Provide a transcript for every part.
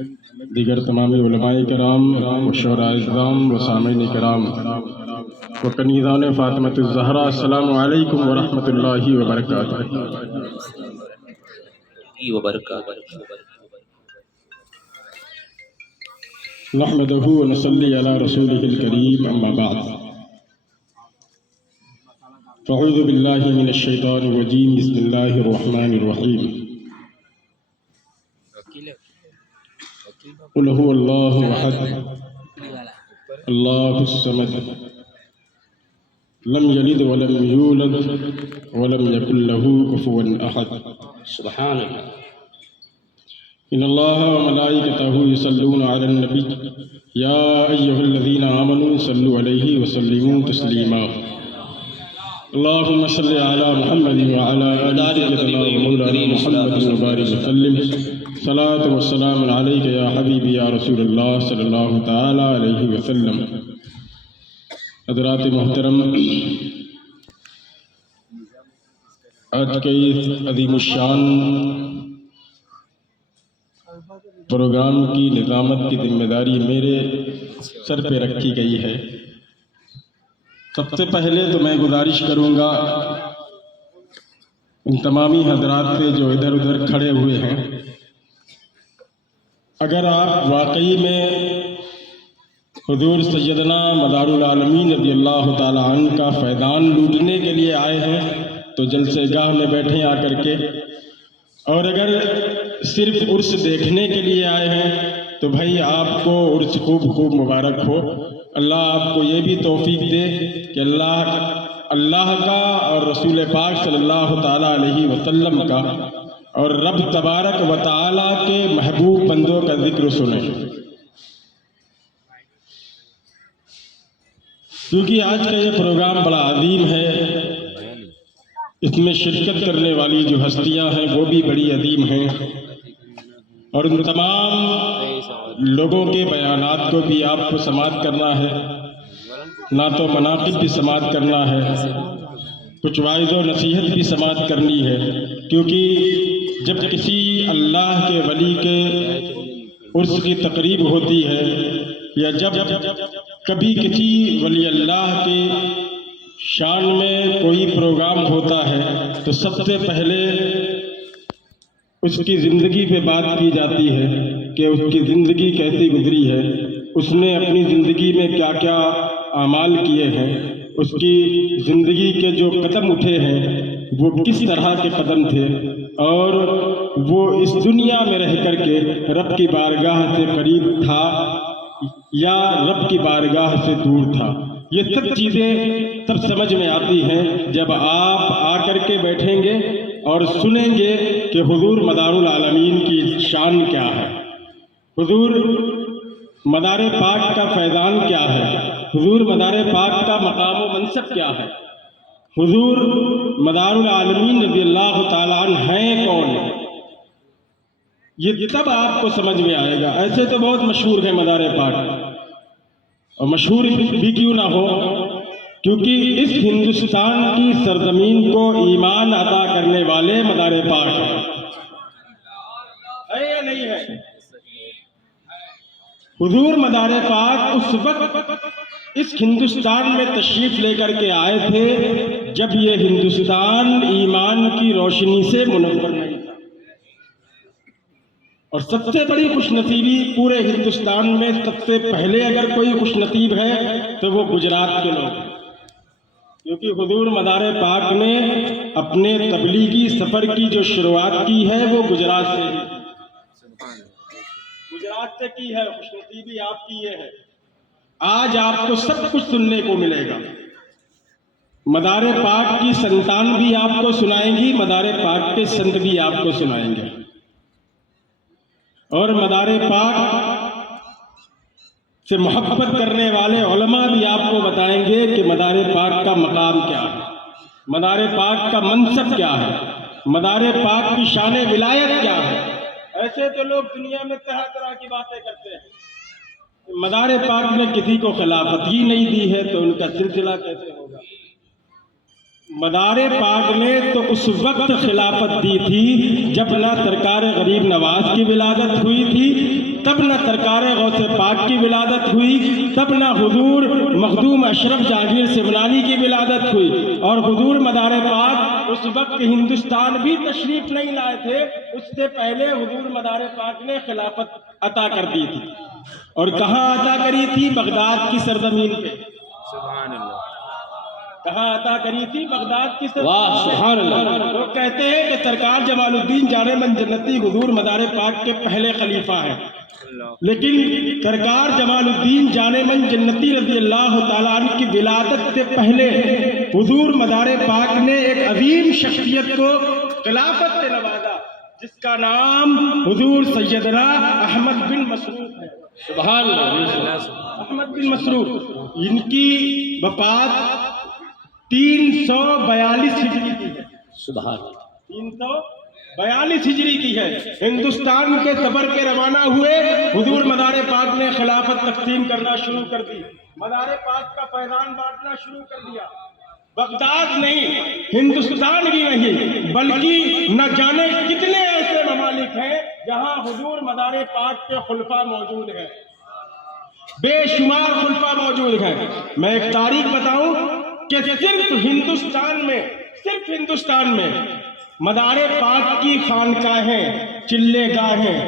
دیگر تمامی علماء کرام و شعراء اعظام و سامعین کرام و کنیزان فاطمۃ الزہرا، السلام علیکم ورحمۃ اللہ وبرکاتہ۔ نحمدہ و نصلی علی رسولہ الکریم، اما بعد، فاعوذ باللہ من الشیطان الرجیم، بسم اللہ الرحمن الرحیم۔ قل هو اللہ احد اللہ الصمد لم یلد ولم یولد ولم یکن له کفوا احد۔ سبحان اللہ۔ ان اللہ وملائکتہ یصلون علی النبی یا ایہا الذین آمنوا صلوا علیہ وسلموا تسلیما۔ اللہم صل علی محمد وعلی آل سیدنا مولانا محمد وبارک وسلم۔ صلاۃ والسلام علیک یا حبیبی یا رسول اللہ صلی اللہ تعالی علیہ وسلم۔ حضرات محترم، آج کے اس عظیم الشان پروگرام کی نظامت کی ذمہ داری میرے سر پہ رکھی گئی ہے۔ سب سے پہلے تو میں گزارش کروں گا ان تمامی حضرات سے جو ادھر ادھر کھڑے ہوئے ہیں، اگر آپ واقعی میں حضور سیدنا مدار العالمین رضی اللہ تعالی عنہ کا فیضان لوٹنے کے لیے آئے ہیں تو جلسے گاہ میں بیٹھیں آ کر کے، اور اگر صرف عرس دیکھنے کے لیے آئے ہیں تو بھائی آپ کو عرس خوب خوب مبارک ہو۔ اللہ آپ کو یہ بھی توفیق دے کہ اللہ کا اور رسول پاک صلی اللہ تعالیٰ علیہ وسلم کا اور رب تبارک و تعالیٰ کے محبوب بندوں کا ذکر سنیں، کیونکہ آج کا یہ پروگرام بڑا عظیم ہے۔ اس میں شرکت کرنے والی جو ہستیاں ہیں وہ بھی بڑی عظیم ہیں، اور ان تمام لوگوں کے بیانات کو بھی آپ کو سماعت کرنا ہے، نہ تو مناقب بھی سماعت کرنا ہے، کچھ واعظ و نصیحت بھی سماعت کرنی ہے، کیونکہ جب کسی اللہ کے ولی کے عرس کی تقریب ہوتی ہے یا جب کبھی کسی ولی اللہ کے شان میں کوئی پروگرام ہوتا ہے تو سب سے پہلے اس کی زندگی پہ بات کی جاتی ہے کہ اس کی زندگی کیسی گزری ہے، اس نے اپنی زندگی میں کیا کیا اعمال کیے ہیں، اس کی زندگی کے جو قدم اٹھے ہیں وہ کس طرح کے قدم تھے، اور وہ اس دنیا میں رہ کر کے رب کی بارگاہ سے قریب تھا یا رب کی بارگاہ سے دور تھا۔ یہ سب چیزیں تب سمجھ میں آتی ہیں جب آپ آ کر کے بیٹھیں گے اور سنیں گے کہ حضور مدار العالمین کی شان کیا ہے، حضور مدار پاک کا فیضان کیا ہے، حضور مدار پاک کا مقام و منصب کیا ہے، حضور مدار العالمین رضی اللہ تعالیٰ عنہ ہیں کون۔ یہ تب آپ کو سمجھ میں آئے گا۔ ایسے تو بہت مشہور ہے مدار پاک، اور مشہور بھی کیوں نہ ہو، کیونکہ اس ہندوستان کی سرزمین کو ایمان عطا کرنے والے مدار پاک ہیں، ہے یا نہیں ہے؟ حضور مدار پاک اس وقت اس ہندوستان میں تشریف لے کر کے آئے تھے جب یہ ہندوستان ایمان کی روشنی سے منور نہیں تھا، اور سب سے بڑی خوش نصیبی پورے ہندوستان میں سب سے پہلے اگر کوئی خوش نصیب ہے تو وہ گجرات کے لوگ ہیں، کیونکہ حضور مدار پاک نے اپنے تبلیغی سفر کی جو شروعات کی ہے وہ گجرات سے کی ہے۔ خوش نصیبی آپ کی یہ ہے، آج آپ کو سب کچھ سننے کو ملے گا۔ مدار پاک کی سنتان بھی آپ کو سنائیں گی، مدار پاک کے سنت بھی آپ کو سنائیں گے، اور مدار پاک سے محبت کرنے والے علماء بھی آپ کو بتائیں گے کہ مدار پاک کا مقام کیا ہے، مدار پاک کا منصب کیا ہے، مدار پاک کی شان ولایت کیا ہے۔ ایسے تو لوگ دنیا میں طرح طرح کی باتیں کرتے ہیں، مدار پاک نے کسی کو خلافت ہی نہیں دی ہے تو ان کا سلسلہ کیسے ہوگا؟ مدار پاک نے تو اس وقت خلافت دی تھی جب نہ سرکار غریب نواز کی ولادت ہوئی تھی، تب تب نہ سرکار غوث پاک کی ولادت ہوئی، تب نہ حضور مخدوم اشرف جہانگیر سمنانی کی ولادت ہوئی، اور حضور مدار پاک اس وقت ہندوستان بھی تشریف نہیں لائے تھے، اس سے پہلے حضور مدار پاک نے خلافت عطا کر دی تھی۔ اور کہاں عطا کری تھی؟ بغداد کی سرزمین پہ۔ سبحان اللہ۔ کہاں عطا کری تھی؟ بغداد کی سرزمین۔ واہ سبحان اللہ۔ وہ کہتے ہیں کہ سرکار جمال الدین جانے من جنتی حضور مدار پاک کے پہلے خلیفہ ہیں، لیکن سرکار جمال الدین جانے من جنتی رضی اللہ تعالیٰ عنہ کی ولادت سے پہلے حضور مدار پاک نے ایک عظیم شخصیت کو خلافت سے نوازا، جس کا نام حضور سیدنا احمد بن مسعود ہے۔ سبحان اللہ۔ احمد بن مسعود، ان کی وفات 342 ہجری کی ہے۔ سبحان اللہ۔ 342 ہجری کی ہے۔ ہندوستان کے سفر کے روانہ ہوئے، حضور مدار پاک نے خلافت تقسیم کرنا شروع کر دی، مدار پاک کا فیضان بانٹنا شروع کر دیا۔ بغداد نہیں، ہندوستان بھی نہیں، بلکہ نہ جانے کتنے ایسے ممالک ہیں جہاں حضور مدار پاک کے خلفاء موجود ہیں، بے شمار خلفاء موجود ہیں۔ میں ایک تاریخ بتاؤں کہ صرف ہندوستان میں مدار پاک کی خانقاہیں، چلے گاہیں،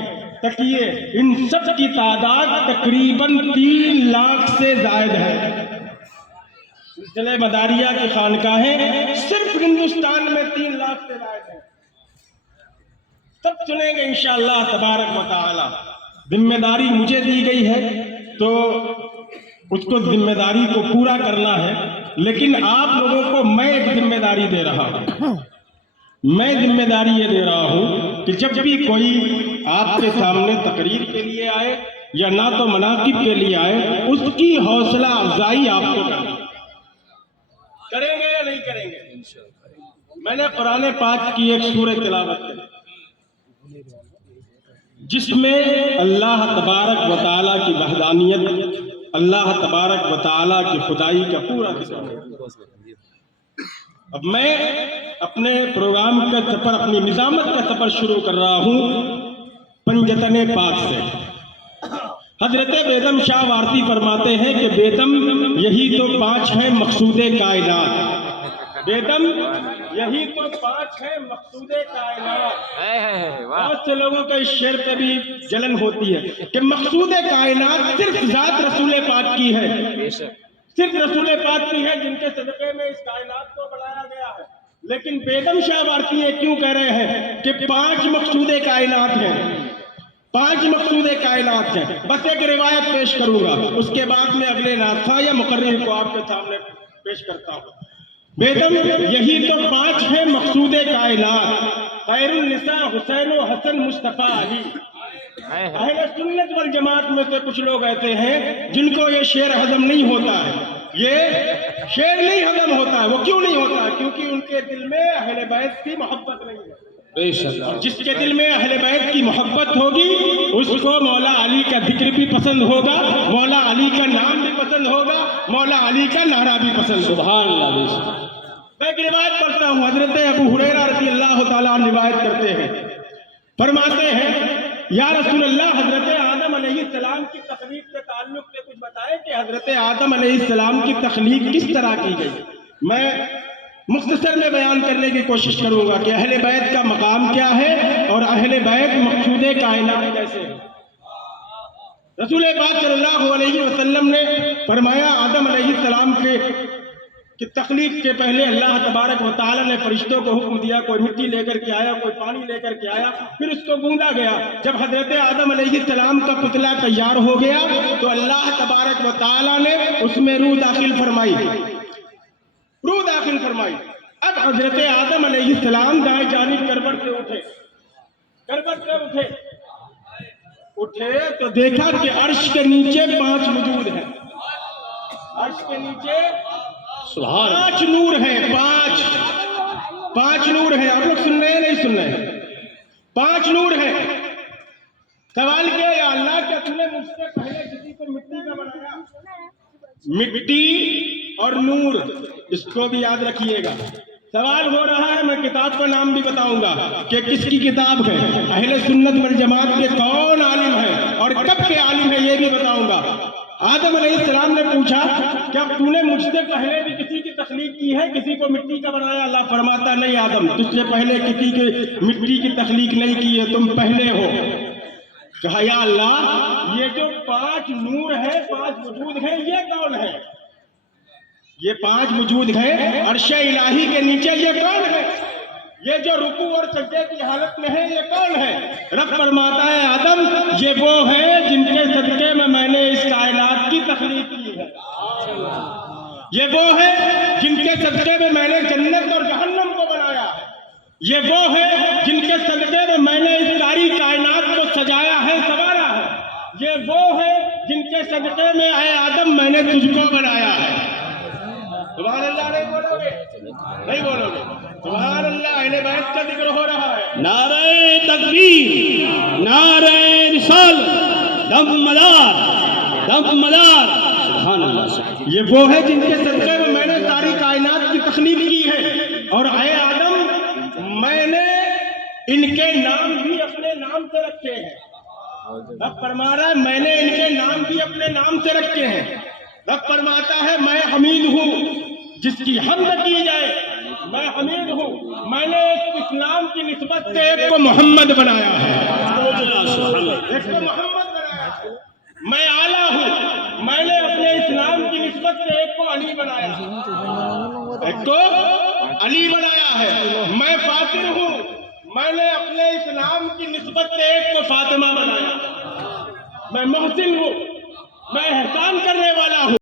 تکیے، ان سب کی تعداد تقریباً 3 لاکھ سے زائد ہے۔ سلسلہ مداریہ کی خانقاہیں صرف ہندوستان میں 3 لاکھ سے زائد ہیں۔ سب سنیں گے انشاءاللہ تبارک و تعالی۔ ذمہ داری مجھے دی گئی ہے تو اس کو ذمہ داری کو پورا کرنا ہے، لیکن آپ لوگوں کو میں ایک ذمہ داری دے رہا ہوں۔ میں ذمہ داری یہ دے رہا ہوں کہ جب بھی کوئی آپ کے سامنے تقریر کے لیے آئے یا نعت و مناقب کے لیے آئے، اس کی حوصلہ افزائی آپ کو کرنی۔ کریں گے یا نہیں کریں گے؟ میں نے قرآن پاک کی ایک سورہ تلاوت کی جس میں اللہ تبارک و تعالیٰ کی وحدانیت، اللہ تبارک و تعالیٰ کی خدائی کا پورا ذکر ہے۔ اب میں اپنے پروگرام کا سفر، اپنی نظامت کا سفر شروع کر رہا ہوں پنجتن پاک سے۔ حضرت بیدم شاہ وارثی فرماتے ہیں کہ بیدم یہی تو 5 ہیں مقصود کائنات، بیدم یہی تو 5 ہیں مقصود کائنات۔ بہت سے لوگوں کا اس شعر پہ بھی جلن ہوتی ہے کہ مقصود کائنات صرف ذات رسول پاک کی ہے، صرف رسول پاک کی ہے جن کے صدقے میں اس کائنات کو بنایا گیا ہے۔ لیکن بیدم شاہ وارثی یہ کیوں کہہ رہے ہیں کہ 5 مقصود کائنات ہیں، 5 مقصود کائنات ہیں؟ بس ایک روایت پیش کروں گا، اس کے بعد میں اگلے ناطقہ یا مقرر کو آپ کے سامنے پیش کرتا ہوں۔ بیدم یہی تو 5 ہیں مقصود کائنات، خیر النساء حسین و حسن مصطفیٰ علی۔ اہل سنت والجماعت میں سے کچھ لوگ ایسے ہیں جن کو یہ شعر ہضم نہیں ہوتا ہے، یہ شعر نہیں ہضم ہوتا ہے۔ وہ کیوں نہیں ہوتا؟ کیونکہ ان کے دل میں اہل بیت کی محبت نہیں ہے۔ اور جس کے دل میں اہل بیت کی محبت ہوگی اس کو مولا علی کا ذکر بھی پسند ہوگا، مولا علی کا نام بھی پسند ہوگا، مولا علی کا نعرہ بھی پسند ہوگا۔ سبحان اللہ۔ میں ایک روایت پڑھتا ہوں، حضرت ابو ہریرہ رضی اللہ تعالیٰ عنہ روایت کرتے ہیں، فرماتے ہیں یا رسول اللہ، حضرت آدم علیہ السلام کی تخلیق کے تعلق سے کچھ بتائیں کہ حضرت آدم علیہ السلام کی تخلیق کس طرح کی گئی۔ میں مختصر میں بیان کرنے کی کوشش کروں گا کہ اہل بیت کا مقام کیا ہے اور اہل بیت مقصود کائنات کیسے ہے۔ رسول پاک صلی اللہ علیہ وسلم نے فرمایا آدم علیہ السلام کے تخلیق کے پہلے اللہ تبارک و تعالیٰ نے فرشتوں کو حکم دیا، کوئی مٹی لے کر کے آیا، کوئی پانی لے کر کے آیا، پھر اس کو گوندا گیا۔ جب حضرت آدم علیہ السلام کا پتلا تیار ہو گیا تو اللہ تبارک و تعالیٰ نے اس میں روح داخل فرمائی، روح داخل فرمائی۔ اب حضرت آدم علیہ السلام دائیں جانب کروٹ سے اٹھے، کروٹ سے اٹھے تو دیکھا کہ عرش کے نیچے 5 وجود ہیں، عرش کے نیچے 5 نور ہیں، 5 نور ہیں۔ آپ لوگ سن رہے ہیں نہیں سن رہے ہیں؟ 5 نور ہیں۔ سوال کیا یا اللہ کیا تم نے مجھ سے پہلے کسی کو مٹی کا بنایا؟ مٹی اور نور، اس کو بھی یاد رکھیے گا۔ سوال ہو رہا ہے، میں کتاب کا نام بھی بتاؤں گا کہ کس کی کتاب ہے، اہل سنت والجماعت کے کون عالم ہے اور کب کے عالم ہیں یہ بھی بتاؤں گا۔ آدم علیہ السلام نے پوچھا کیا تو نے مجھ سے پہلے بھی کسی کی تخلیق کی ہے؟ کسی کو مٹی کا بنایا؟ اللہ فرماتا نہیں آدم، تجھ سے پہلے کسی کی مٹی کی تخلیق نہیں کی ہے، تم پہلے ہو۔ کہا یا اللہ یہ جو 5 نور ہے، 5 وجود ہیں، یہ کون ہے؟ یہ 5 وجود ہیں عرش الہی کے نیچے، یہ کون ہے؟ یہ جو رکوع اور سجدے کی حالت میں ہے، یہ کون ہے؟ رب فرماتا ہے آدم یہ وہ ہیں جن کے صدقے میں نے اس کائنات کی تخلیق کی ہے، یہ وہ ہے جن کے صدقے میں نے جنت اور جہنم کو بنایا ہے، یہ وہ ہے جن کے صدقے میں نے اس ساری کائنات کو سجایا ہے، سنوارا ہے، یہ وہ ہے جن کے صدقے میں اے آدم میں نے تجھ کو بنایا ہے۔ سبحان اللہ نہیں بولو گے؟ نہیں بولو گے؟ سبحان اللہ، اہل بیت کا ذکر ہو رہا ہے۔ نعرہ تکبیر، نعرہ رسالت، دم مدار، سبحان اللہ۔ یہ وہ ہے جن کے صدقے میں نے ساری کائنات کی تخلیق کی ہے، اور اے آدم میں نے ان کے نام بھی اپنے نام سے رکھے ہیں۔ رب فرما رہا ہے میں نے ان کے نام بھی اپنے نام سے رکھے ہیں۔ رب فرماتا ہے میں حمید ہوں جس کی حمد کی جائے، میں حمید ہوں، میں نے اسلام کی نسبت سے ایک کو محمد بنایا ہے، ایک کو محمد بنایا ہے۔ میں اعلیٰ ہوں، میں نے اپنے اسلام کی نسبت سے ایک کو علی بنایا ہے، ایک کو علی بنایا ہے۔ میں فاطر ہوں، میں نے اپنے اسلام کی نسبت سے ایک کو فاطمہ بنایا۔ میں محسن ہوں، میں احسان کرنے والا ہوں۔